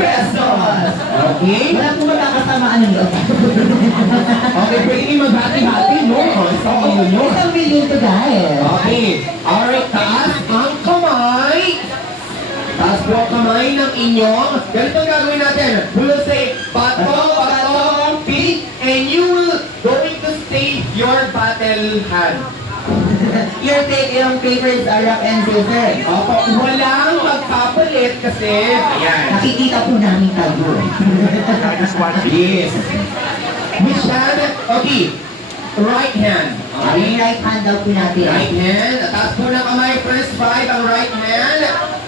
pesos. Okay? Wala po magkakasamaan ng loob. Okay, pwede kayo maghati-hati, no? Isang milyon yun. Isang milyon to guys. Okay. Alright, taas ang kamay. Taas po ang kamay ng inyong. Ganito ang gagawin natin. We will say, bato, feet, and you will going to say your battle hand. Yung favorites are rock and silver. Opo, walang magpapalit kasi, ayan. Nakikita po namin kayo. Yes. Michelle, okay. Right hand. Yung right hand daw po natin. Right hand. Taas po ng kamay. First five ang right hand.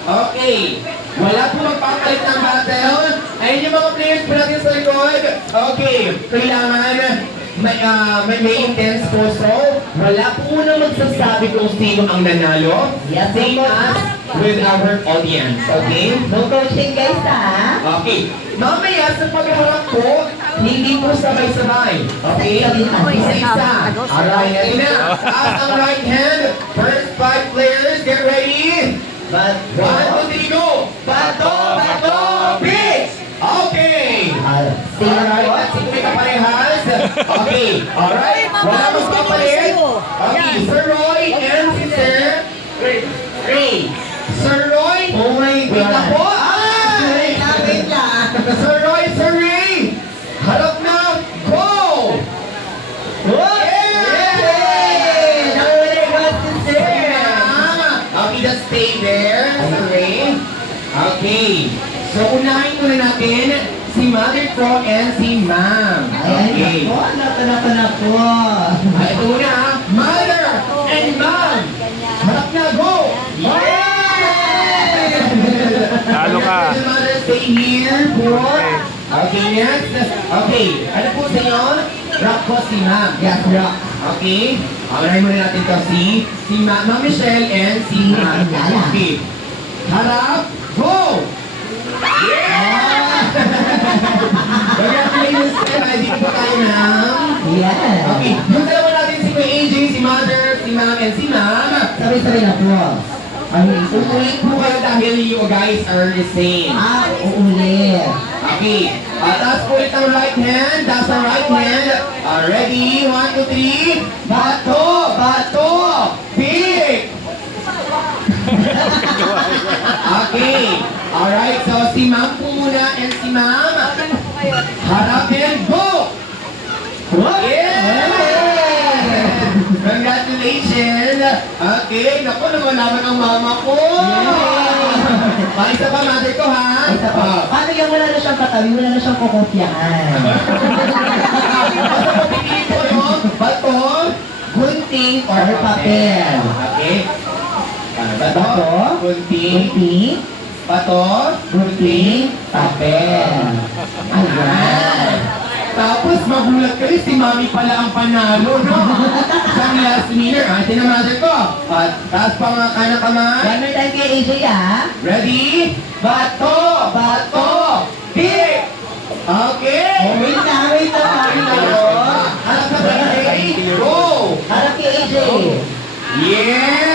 Okay. Wala po magpapalit ng battle. Ayun yung mga players po natin sa likod. Okay. Kailangan may intense po. So, wala po muna magsasabi kung sino ang nanalo. Yes, Same as with our audience. Okay? No coaching guys ha. Okay. Mamaya sa pagharap po, hindi po sabay-sabay. Okay? Isa-isa. Alright, ito na. Taas ang right hand. First five players, get ready. But, 1, 2, 3, go! Bato! Pitch! Okay! Alright, that's it. May kaparehas. Okay. Alright. Wala magpapalit. Okay. Sir Roy and si Sir Ray. Sir Roy. Oh my God. Wait na po. Ay! Wait lang. Sir Roy, Sir Ray. Harap na. Go! Yay! Nowhere goes to Sige sir. na. Okay, just stay there, Sir Ray. Okay. So, unahin muna natin si Mother Pro and si Ma'am. Ay, nako, nako. Ay, ito muna ha. Mother and Ma'am. Harap na, go! Yay! Talo ka. Mother, stay here po. Okay, next. Okay, ano po sa inyo? Rock po si Ma'am. Yes, rock. Okay. Unahin muna natin to si Ma'am Michelle and si Ma'am Lala. Okay. Harap, go! Yeah! Congratulations, Steph. Ay, dito po tayo, ma'am. Yes. Okay, yung dalawa natin si Kuya AJ, si Mother, si Ma'am, and si Ma'am. Sabay-sabay na po. Uulit po kayo dahil you guys are the same. Uulit. Okay, taas po ulit ang right hand. Taas ang right hand. Ready? 1, 2, 3. Bato! Pick! Okay. Alright, so si Ma'am po muna and si Ma'am. Harap and go! Yeah! Congratulations! Okay, naku, namalaman ang mama ko! Isa pa, mother ko, ha? Isa pa. Paano yung wala na siyang katabi, wala na siyang kukopyahan? Basta papipili ko yung bato, gunting, or papel. Okay? Bato, gunting, bato, gunting, papel. Ayan. Tapos magulat kayo, si Mami pala ang panalo, no? Siyang last winner. Ate na mother ko. Taas pa mga kanang kamay. One more time kay AJ ha. Ready? Bato! Pick! Okay! Wait na. Harap na ba, AJ? Go! Harap kay AJ. Yeah!